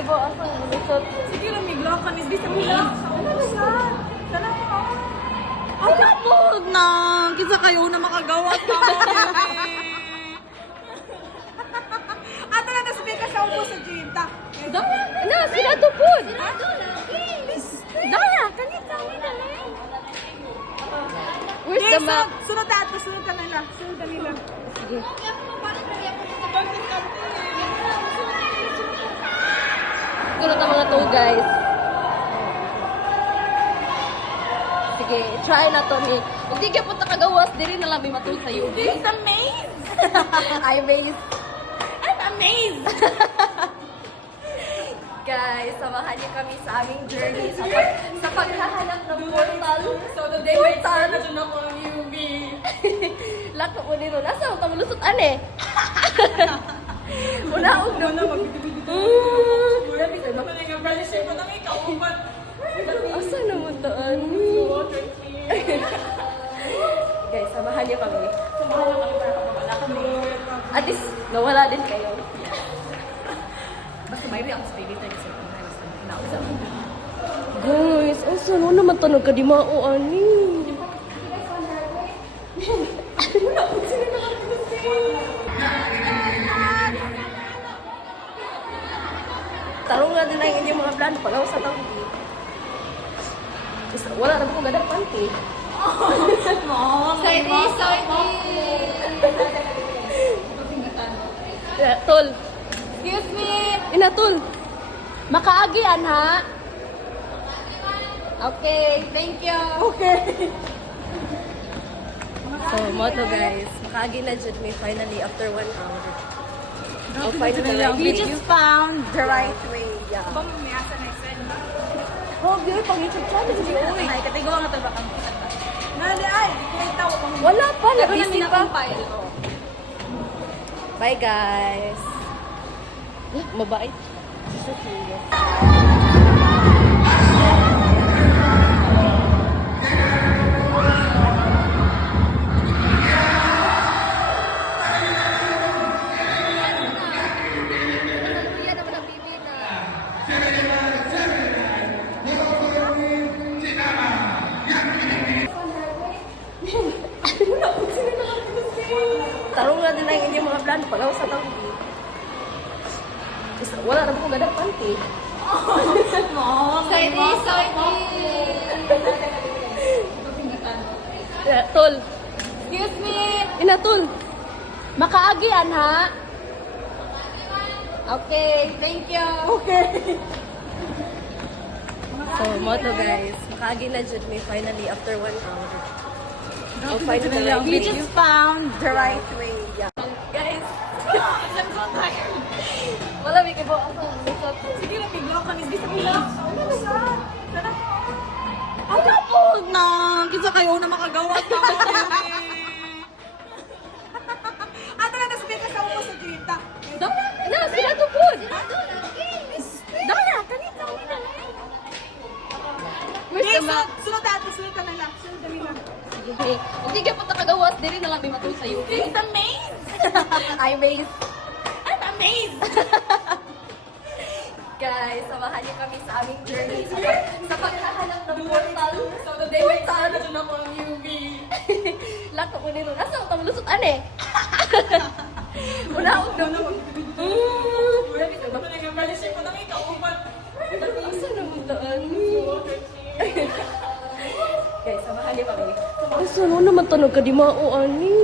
kibo asa lulusot. Sige lang, may glock ka. Nisbis ang glock. Ano siya? Sana mo. Ano po na? Kisa kayo na makagawa sa Ato na, tasbih ka siya upo sa gym. Ta. Daya, na sila to pud. Daya, kanit sa amin na lang. Where's the map? Sunod ato, sunod ka nila. Sunod ka nila. Sige. Siguro ta mga to guys. Sige, try na to ni. Hindi ka punta kagawas, diri na lang may matul sa UV. It's amazing. I amaze. I'm amazed. Guys, samahan niyo kami sa aming journey sa paghahanap ng portal. So today, may Portal. na dyan ako ng UV. Lako mo nito. Nasa ang tamulusot, ane? Unaog na mo. Grabe ka na. Ang friendship ko nang ikaw. Asa naman taan? Guys, samahan niyo kami. Samahan lang kami para kapagala kami. At least, nawala din kayo. Basta may react sa tayo kasi inausap. Guys, asa mo naman tanong ka di mao, ani? Tarong nga din ang inyong mga plano pag sa tao. Wala na po gadag panty. Tol. Excuse me. Ina, tol. Makaagian, ha? Okay, thank you. Okay. So, moto guys. Makaagi na dyan may finally after 1 hour. Oh, finally. We just found the right way. Yeah. Bang may asa na friend. Oh, beauty pang YouTube channel. Uy, ay katigawa nga tayo bakang kita. Nali ay, kita ko pang Wala pa, Pero nag-busy namin pa. akong file. Oh. Bye guys. Mabait. So curious. Tarong nga din ang inyong mga plano pag sa tao. Wala na po gadag panty. Tol. Excuse me. Ina, tol. Makaagian, ha? Okay, thank you. Okay. So, moto guys. Makaagi na dyan may finally after 1 hour. Oh, finally. We just found the right way. Yeah. Guys, I'm so tired. Wala, may kibo. Asa, lusot. Sige lang, may glock ka. Nisbis ang glock. Ano siya? Sana mo. Ano po na? Kisa kayo na makagawa sa Ato na, tasbih ka siya upo sa gym. Ta. Daya, na, sila to food. Daya, kanit sa amin na lang. Where's the map? Sunod ato, sunod ka nila. Sunod ka nila. Sige. Hindi ka punta kagawas, diri na lang may matul sa UV. It's amazing. I amaze. I'm amazed. Guys, samahan niyo kami sa aming journey sa paghahanap ng portal. So today, may isa na dyan ako ng UV. Lako mo nito. Nasa ang tamulusot, ane? Unaog na mo. Grabe ka na. Ang friendship ko nang ikaw. Asa naman taan? Guys, samahan niyo kami. Asa mo naman tanong ka di mao, ani?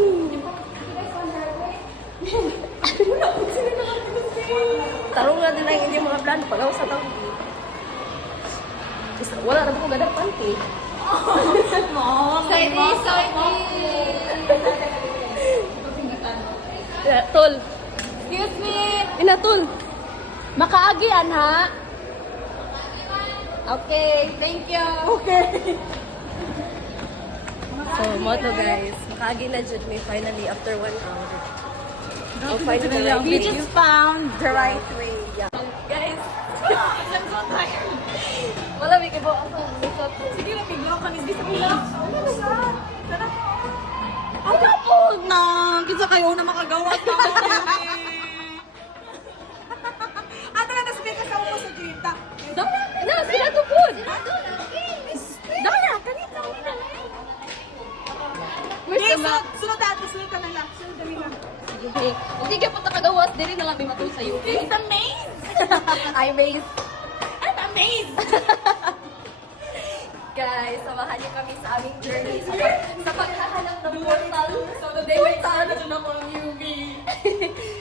Tarong nga din ang inyong mga plano pag sa tao. Wala na po gadag panty. Tol. Excuse me. Ina, tol. Makaagian, ha? Okay, thank you. Okay. So, moto guys. Makaagi na dyan may finally after 1 hour. Oh, finally. We just found the right way. Yeah. Guys, I'm so tired. Wala, may kibo. Asa, lusot. Sige lang, may glock ka. Nisbis ang glock. Ano siya? Sana mo. Ano po na? Kisa kayo na makagawa sa Ato na, tasbih ka siya upo sa Okay, kaya punta kagawas, dili na lang may matul sa UK. It's amazing! I'm amazed. I'm amazed! Guys, samahan niyo kami sa aming journey sa paghahanap ng portal. So, today we're Sana dyan ako ng UV.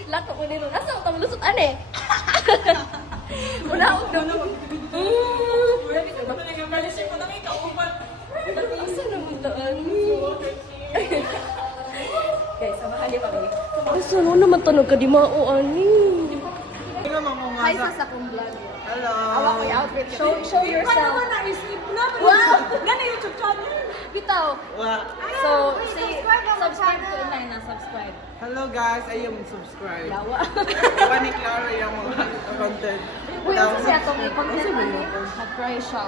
Lato ko nito. Nasa ako tamalusot, ane? Una akong naman. Malaysia ko na may kauban. Asa naman daan? Guys, samahan niyo kami. Asa naman tanog ka di mao, ani? Hi sa akong vlog. Hello. Awa ko yung outfit. Show yourself. na-isip na. Wow! Gana YouTube channel. Bitaw. Wa- So, subscribe ko na subscribe. Hello guys, ayaw mo subscribe. Yawa. Diba ni Clara yung mga content. Uy, ang kasi atong i-content mo. Nag-cry siya.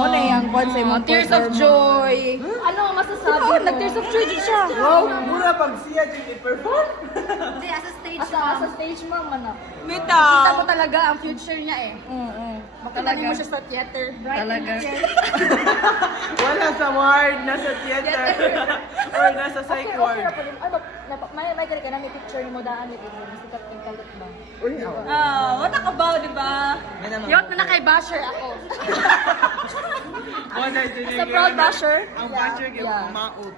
Mo na yung konsay mo. Tears of joy. Ano ang masasabi mo? Nag-tears of joy din siya. Wow, mura pag siya din i-perform. Hindi, as a stage mom, ano. Mita. Kita mo talaga ang future niya eh. Makita mo siya sa theater. Talaga. Wala sa ward, nasa theater. Or nasa psych ward. May ka na may picture mo daan ni Dino. Sikat yung kalit ba? Uy, ako. Wala ka ba, di ba? Yot na kay basher ako. Sa proud basher? Ang basher yung Yeah. maut.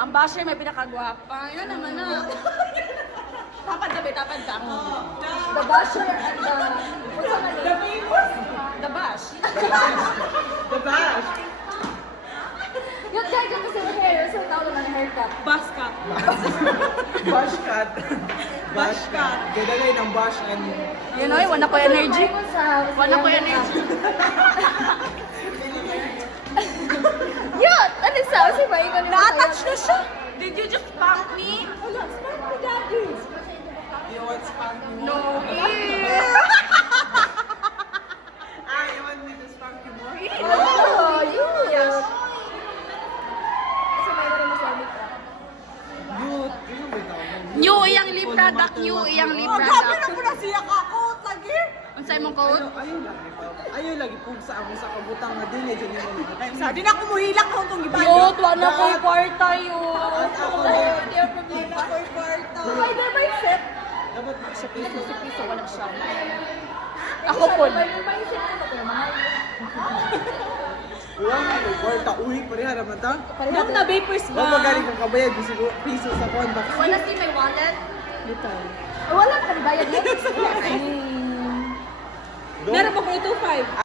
Ang basher may pinakagwapa. Yan naman na. Tapad ka. The basher and the... What's on The famous. The bash. The bash. Yung guy kasi yung hair, so tawag na ng haircut. Baska. Bash cut. Bash cut. Gadagay ng bash and... You know, wala ko energy. Wala ko energy. Yun! Ano sa? Kasi ba? Ikaw nila Na-attach na siya. Did you just prank me? Wala, spark me daddy. You want spank me? No. You want me to spank you more? Oh, yun. Kasi may naman masabi ka. Good. Ano ba ito? New iyang lip product, new iyang lip Grabe product. na po na siya ka. Oh, lagi. Unsay mong code? Ayaw lagi po sa among sa kabutang na din eh. Sa di na ako muhilak ko itong iba. Yot, wala ko kwarta yun. Spider by set. Dapat sa piso. Piso, wala siya. Ako po. Uwang ano, kwarta. Uy, pareha naman ta. Nang na vapors Huwag ba? magaling kong kabayad. Piso sa kontak. Wala si may wallet. Dito. Wala ka bayad yun. Meron pa ko ito 5.